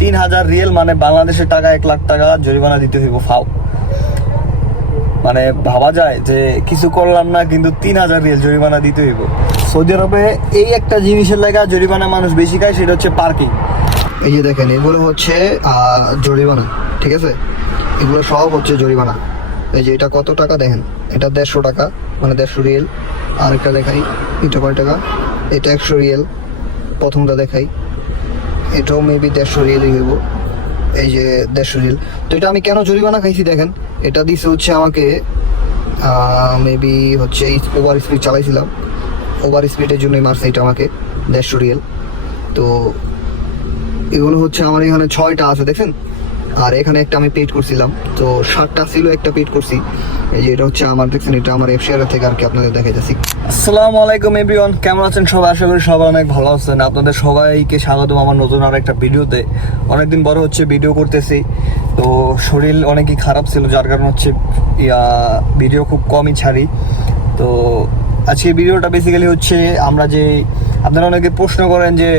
তিন হাজার রিয়েল মানে বাংলাদেশের টাকা, এক লাখ টাকা জরিমানা দিতে হইব, ফাও। মানে ভাবা যায় যে কিছু করলাম না, কিন্তু তিন হাজার রিয়েল জরিমানা দিতে হইব। সৌদি আরবে এই একটা জিনিসের লাগা জরিমানা মানুষ বেশি খায়, সেটা হচ্ছে পার্কিং। এই যে দেখেন, এগুলো হচ্ছে জরিমানা, ঠিক আছে? এগুলো সব হচ্ছে জরিমানা। এই যে এটা কত টাকা দেখেন? এটা দেড়শো টাকা মানে দেড়শো রিয়েল। আর একটা দেখাই, এটা কয় টাকা? এটা একশো রিয়েল। প্রথমটা দেখাই। এটাও মেবি দেড়শো রিল হইব। এই যে দেড়শো রিল তো এটা আমি কেন জরিমানা খাইছি দেখেন? এটা দিছে হচ্ছে আমাকে মেবি হচ্ছে ওভার স্পিড চালাইছিলাম। ওভার স্পিডের জন্যই মারছে এটা আমাকে, দেড়শো রিয়েল তো এগুলো হচ্ছে আমার এখানে ছয়টা আছে দেখেন আর এখানে একটা আমি পেড করছিলাম। তো সাতটা ছিল, একটা পেড করছি। এই যে এটা হচ্ছে আমার, দেখছেন, এটা আমার এফ শেয়ার থেকে আর কি আপনাদের দেখে যাচ্ছি। আসসালামু আলাইকুম এভরিওয়ান কেমন আছেন সবাই? আশা করি সবাই অনেক ভালো আছেন। আপনাদের সবাইকে স্বাগতম আমার নতুন আর একটা ভিডিওতে। অনেকদিন বড় হচ্ছে ভিডিও করতেছি। তো শরীর অনেকই খারাপ ছিল, যার কারণে হচ্ছে, ইয়া ভিডিও খুব কমই ছাড়ি। তো আজকে ভিডিওটা বেসিক্যালি হচ্ছে, আমরা যে, আপনারা অনেকে প্রশ্ন করেন যে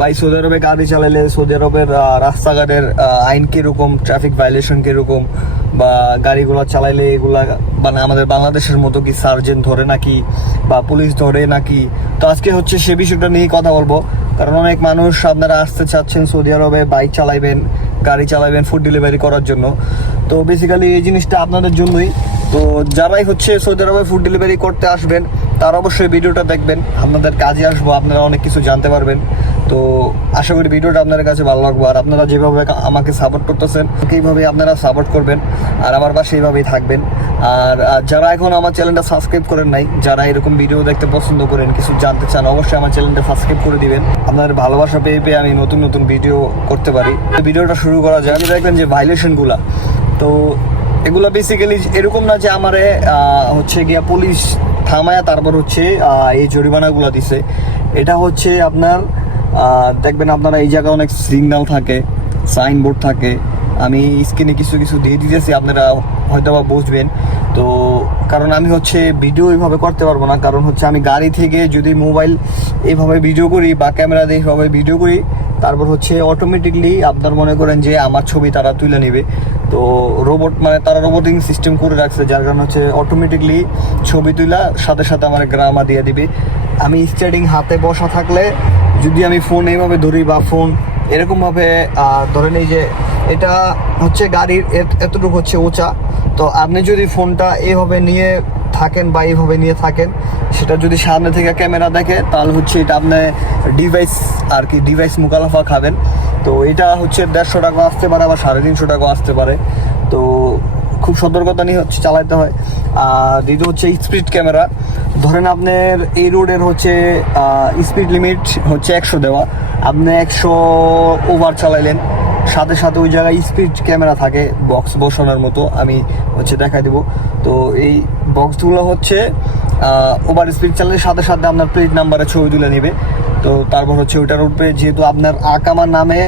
ভাই, সৌদি আরবে গাড়ি চালালে সৌদি আরবের রাস্তাঘাটের আইন কীরকম ট্রাফিক ভাইলেশন কীরকম, বা গাড়িগুলো চালাইলে এগুলা মানে আমাদের বাংলাদেশের মতো কি সার্জেন্ট ধরে নাকি, বা পুলিশ ধরে নাকি? তো আজকে হচ্ছে সে বিষয়টা নিয়ে কথা বলব। কারণ অনেক মানুষ আপনারা আসতে চাচ্ছেন সৌদি আরবে বাইক চালাইবেন, গাড়ি চালাবেন ফুড ডেলিভারি করার জন্য। তো বেসিক্যালি এই জিনিসটা আপনাদের জন্যই। তো যারাই হচ্ছে সৌদি আরবে ফুড ডেলিভারি করতে আসবেন, তারা অবশ্যই ভিডিওটা দেখবেন। আপনাদের কাজে আসব, আপনারা অনেক কিছু জানতে পারবেন। তো আশা করি ভিডিওটা আপনাদের কাছে ভালো লাগবে। আর আপনারা যেভাবে আমাকে সাপোর্ট করতেছেন এইভাবে আপনারা সাপোর্ট করবেন আর আমার পাশে এইভাবেই থাকবেন। আর যারা এখন আমার চ্যানেলটা সাবস্ক্রাইব করেন নাই, যারা এরকম ভিডিও দেখতে পছন্দ করেন, কিছু জানতে চান, অবশ্যই আমার চ্যানেলটা সাবস্ক্রাইব করে দিবেন। আপনাদের ভালোবাসা পেয়ে পেয়ে আমি নতুন নতুন ভিডিও করতে পারি। ভিডিওটা শুরু করা যায় আপনি দেখবেন যে ভাইলেশনগুলো তো এগুলো বেসিক্যালি এরকম না যে আমারে হচ্ছে গিয়া পুলিশ থামায়া তারপর হচ্ছে এই জরিমানাগুলো দিছে। এটা হচ্ছে আপনার দেখবেন আপনারা এই জায়গায় অনেক সিগন্যাল থাকে সাইনবোর্ড থাকে। আমি স্ক্রিনে কিছু কিছু দিয়ে দিতেছি, আপনারা হয়তো বা বুঝবেন। তো কারণ আমি হচ্ছে ভিডিও এইভাবে করতে পারব না, কারণ হচ্ছে আমি গাড়ি থেকে যদি মোবাইল এইভাবে ভিডিও করি বা ক্যামেরা দিয়ে এইভাবে ভিডিও করি, তারপর হচ্ছে অটোমেটিকলি আপনার মনে করেন যে আমার ছবি তারা তুলে নেবে। তো রোবট মানে তারা রোবোটিং সিস্টেম করে রাখছে, যার কারণে হচ্ছে অটোমেটিকলি ছবি তুলা, সাথে সাথে আমার গ্রামা দিয়ে দিবে। আমি স্টার্টিং হাতে বসা থাকলে যদি আমি ফোন এইভাবে ধরি বা ফোন এরকমভাবে আহ, ধরেন এই যে এটা হচ্ছে গাড়ির এত- এতটুকু হচ্ছে উঁচা। তো আপনি যদি ফোনটা এইভাবে নিয়ে থাকেন বা এইভাবে নিয়ে থাকেন সেটা যদি সামনে থেকে ক্যামেরা দেখে তাহলে হচ্ছে এটা আপনি ডিভাইস আর কি ডিভাইস মুকালাফা খাবেন। তো এটা হচ্ছে দেড়শো টাকা আসতে পারে আবার সাড়ে তিনশো টাকা আসতে পারে। তো খুব সতর্কতা নিয়ে হচ্ছে চালাতে হয়। আর দ্বিতীয় হচ্ছে স্পিড ক্যামেরা ধরেন আপনার এই রোডের হচ্ছে স্পিড লিমিট হচ্ছে একশো দেওয়া। আপনি একশো ওভার চালাইলেন। সাথে সাথে ওই জায়গায় স্পিড ক্যামেরা থাকে বক্স বসানোর মতো। আমি হচ্ছে দেখাই দেবো। তো এই বক্সগুলো হচ্ছে ওভার স্পিড চালালে সাথে সাথে আপনার প্লেট নাম্বারে ছবি তুলে নেবে। তো তারপর হচ্ছে ওইটার উপরে যেহেতু আপনার আকামার নামে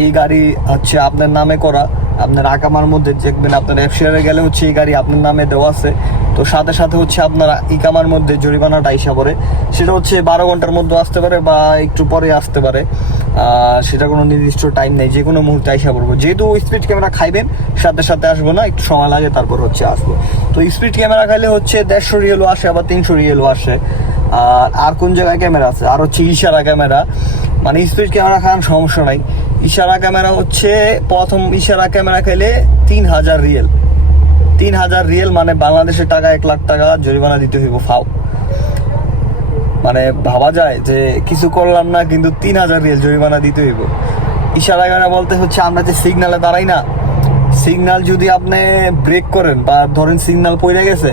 এই গাড়ি হচ্ছে আপনার নামে করা। আপনার আকামার মধ্যে দেখবেন আপনার অ্যাপ শেয়ারে গেলে হচ্ছে এই গাড়ি আপনার নামে দেওয়া আছে। তো সাথে সাথে হচ্ছে আপনার ইকামার মধ্যে জরিমানাটা আইসা পড়ে। সেটা হচ্ছে বারো ঘণ্টার মধ্যে আসতে পারে বা একটু পরে আসতে পারে। সেটা কোনো নির্দিষ্ট টাইম নেই, যে কোনো মুহূর্তে আইসা পড়ব। যেহেতু স্পিড ক্যামেরা খাইবেন, সাথে সাথে আসব না, একটু সময় লাগে, তারপর হচ্ছে আসব। তো স্পিড ক্যামেরা খাইলে হচ্ছে দেড়শো রিয়েলও আসে আবার তিনশো রিয়েলও আসে। আর আর কোন জায়গায় ক্যামেরা আছে? আর হচ্ছে ইশারা ক্যামেরা মানে স্পিড ক্যামেরা খান, সমস্যা নাই। ইশারা ক্যামেরা হচ্ছে, প্রথম ইশারা ক্যামেরা খেলে তিন হাজার রিয়েল। তিন হাজার রিয়েল মানে বাংলাদেশের টাকা, এক লাখ টাকা জরিমানা দিতে হইব, ফাও। মানে ভাবা যায় যে কিছু করলাম না, কিন্তু তিন হাজার রিয়েল জরিমানা দিতে হইব। ইশারা ক্যামেরা বলতে হচ্ছে, আমরা যে সিগনালে দাঁড়াই না সিগন্যাল যদি আপনি ব্রেক করেন বা ধরেন সিগন্যাল পড়ে গেছে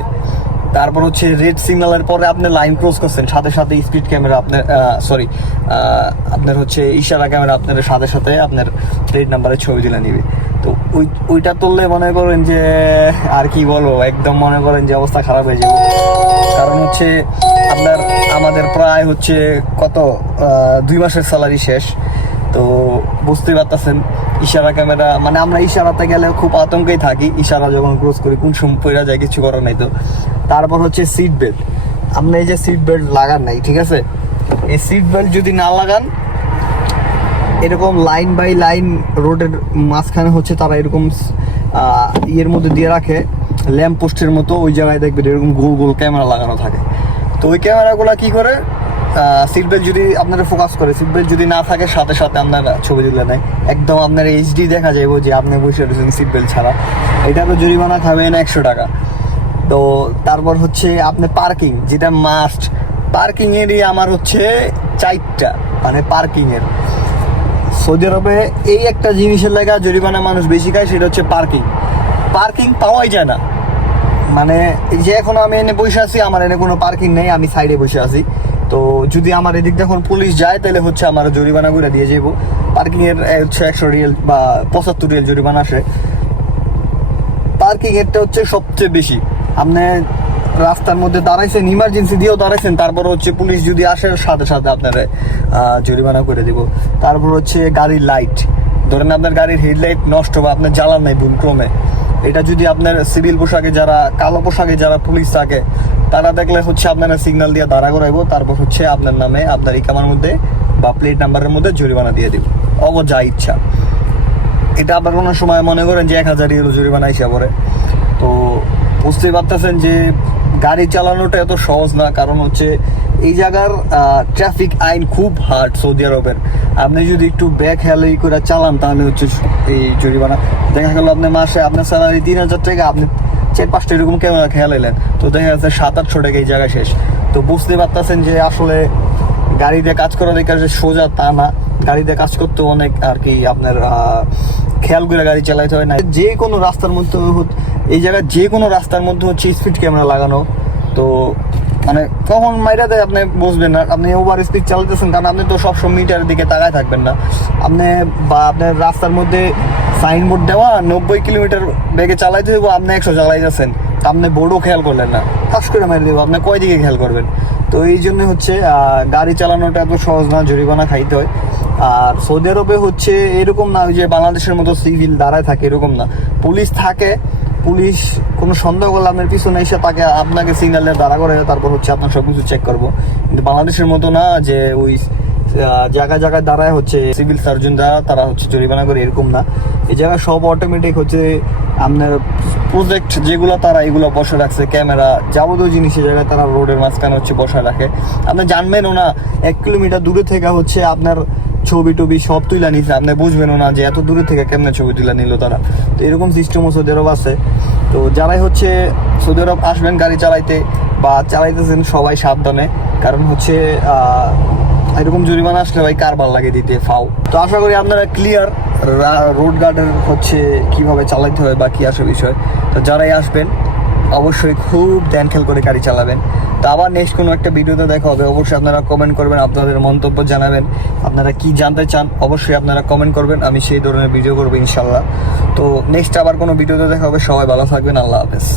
তারপর হচ্ছে রেড সিগন্যালের পরে আপনি লাইন ক্রস করছেন, সাথে সাথে স্পিড ক্যামেরা আপনার সরি আপনার হচ্ছে ইশারা ক্যামেরা আপনার সাথে সাথে আপনার প্লেট নাম্বারের ছবি তুলে নিবে। তো ওই, ওইটা তুললে মনে করেন যে আর কি বলব, একদম মনে করেন যে অবস্থা খারাপ হয়ে যাবে। কারণ হচ্ছে আপনার, আমাদের প্রায় হচ্ছে কত দুই মাসের স্যালারি শেষ। তো বুঝতেই পারতেছেন, ইশারা ক্যামেরা মানে আমরা ইশারাতে গেলে খুব আতঙ্কেই থাকি, ইশারা যখন ক্রস করি, কোন সময় যায়, কিছু করার নাই তো। তারপর হচ্ছে সিট বেল্ট আপনি এই যে সিট বেল্ট লাগান নাই, ঠিক আছে? এই সিট বেল্ট যদি না লাগান, এরকম লাইন বাই লাইন রোডের মাঝখানে হচ্ছে তারা এরকম ইয়ের মধ্যে দিয়ে রাখে ল্যাম্প পোস্টের মতো, ওই জায়গায় দেখবেন এরকম গোল গোল ক্যামেরা লাগানো থাকে। তো ওই ক্যামেরাগুলো কি করে? সিট বেল্ট যদি আপনারা ফোকাস করে সিট বেল্ট যদি না থাকে, সাথে সাথে আপনার ছবি তুলে নেয়। একদম আপনার এইচডি দেখা যাবে যে আপনি বসে রয়েছেন সিট বেল্ট ছাড়া। এটা তো জরিমানা খাবেন একশো টাকা। তো তারপর হচ্ছে আপনি পার্কিং যেটা মাস্ট পার্কিং এরই আমার হচ্ছে চারটা মানে পার্কিং এর। সৌদি আরবে এই একটা জিনিসের লাগা জরিমানা মানুষ বেশি খায়, সেটা হচ্ছে পার্কিং পার্কিং পাওয়াই যায় না। মানে যে এখন আমি এনে বসে আছি, আমার এনে কোনো পার্কিং নেই, আমি সাইডে বসে আছি। তো যদি আমার এদিক দিয়ে এখন পুলিশ যায়, তাহলে হচ্ছে আমার জরিমানা করে দিয়ে যাব পার্কিং এর হচ্ছে একশো রিয়েল বা পঁচাত্তর রিয়েল জরিমানা আসে। পার্কিং এরটা হচ্ছে সবচেয়ে বেশি। আপনি রাস্তার মধ্যে দাঁড়াইছেন ইমার্জেন্সি দিয়েও দাঁড়াইছেন তারপর হচ্ছে পুলিশ যদি আসে, সাথে সাথে আপনার জরিমানা করে দিব। তারপর হচ্ছে গাড়ির লাইট ধরেন আপনার গাড়ির হেডলাইট নষ্ট বা আপনার জ্বালান নাই ভুল ক্রমে। এটা যদি আপনার সিভিল পোশাকে যারা, কালো পোশাকে যারা পুলিশ থাকে, তারা দেখলে হচ্ছে আপনারা সিগনাল দিয়ে দাঁড়া করাইবো। তারপর হচ্ছে আপনার নামে, আপনার ইকামার মধ্যে বা প্লেট নাম্বারের মধ্যে জরিমানা দিয়ে দিব। অব যা ইচ্ছা। এটা আবার কোনো সময় মনে করেন যে এক হাজার ইউরো জরিমানা হিসাব করে তো বুঝতেই পারতেছেন যে গাড়ি চালানোটা এত সহজ না, কারণ হচ্ছে এই জায়গার ট্রাফিক আইন খুব হার্ড সৌদি আরবের। আপনি যদি একটু ব্যাক হেয়ালি করে চালান, তাহলে হচ্ছে এই জরিমানা। দেখা গেল আপনি মাসে, আপনার স্যালারি তিন হাজার টাকা, আপনি চার পাঁচটা এরকম ক্যামেরা খেয়াল এলেন তো দেখা যাচ্ছে সাত আটশো টাকা এই জায়গায় শেষ। তো বুঝতে পারতেছেন যে আসলে গাড়িতে কাজ করার যে সোজা তা না। গাড়িতে কাজ করতে অনেক আর কি আপনার খেয়াল করে গাড়ি চালাইতে হয় না। যে কোনো রাস্তার মধ্যে এই জায়গায় যে কোনো রাস্তার মধ্যে হচ্ছে স্পিড ক্যামেরা লাগানো। তো মানে কখন মাইরা দেয় আপনি বুঝবেন না। আপনি ওভার স্পিড চালাতেছেন, কারণ আপনি তো সবসময় মিটারের দিকে তাকায় থাকবেন না। আপনি বা আপনার রাস্তার মধ্যে সাইনবোর্ড দেওয়া, নব্বই কিলোমিটার বেগে চালাইতে হইব, আপনি একশো চালাই যাচ্ছেন আপনি বোর্ডও খেয়াল করলেন না। ফাঁস করে মেরে দেবো, আপনি কয় দিকে খেয়াল করবেন? তো এই জন্য হচ্ছে গাড়ি চালানোটা এত সহজ না, জরিমানা খাইতে হয়। আর সৌদি আরবে হচ্ছে এরকম না যে বাংলাদেশের মতো সিভিল দাঁড়ায় থাকে এরকম না। পুলিশ থাকে পুলিশ কোনো সন্দেহ করলে আপনার পিছনে এসে তাকে আপনাকে সিগন্যালে দাঁড়া করে তারপর হচ্ছে আপনার সব কিছু চেক করব। কিন্তু বাংলাদেশের মতো না যে ওই জায়গায় জায়গায় দাঁড়ায় হচ্ছে সিভিল সার্জন যারা তারা হচ্ছে জরিমানা করে এরকম না। এই জায়গায় সব অটোমেটিক হচ্ছে আপনার প্রজেক্ট যেগুলো তারা এগুলো বসে রাখছে ক্যামেরা যাবতীয় জিনিস জায়গায় তারা রোডের মাঝখানে হচ্ছে বসে রাখে। আপনি জানবেনও না, এক কিলোমিটার দূরে থেকে হচ্ছে আপনার ছবি টবি সব তুলে নিচ্ছে আপনি বুঝবেনও না যে এত দূরে থেকে কেমনে ছবি তুলে নিল তারা। তো এরকম সিস্টেমও সৌদি আরব আছে। তো যারাই হচ্ছে সৌদি আরব আসবেন গাড়ি চালাইতে বা চালাইতেছেন সবাই সাবধানে, কারণ হচ্ছে এরকম জরিমানা আসলে ভাই কার ভালো লাগে দিতে, ফাও। তো আশা করি আপনারা ক্লিয়ার রোড গার্ডের হচ্ছে কীভাবে চালাইতে হয় বা কি আসে বিষয়। তো যারাই আসবেন অবশ্যই খুব ধ্যান খেয়াল করে গাড়ি চালাবেন। তো আবার নেক্সট কোনো একটা ভিডিওতে দেখা হবে। অবশ্যই আপনারা কমেন্ট করবেন, আপনাদের মন্তব্য জানাবেন। আপনারা কি জানতে চান, অবশ্যই আপনারা কমেন্ট করবেন। আমি সেই ধরনের ভিডিও করব ইনশাল্লাহ। তো নেক্সট আবার কোনো ভিডিওতে দেখা হবে। সবাই ভালো থাকবেন। আল্লাহ হাফেজ।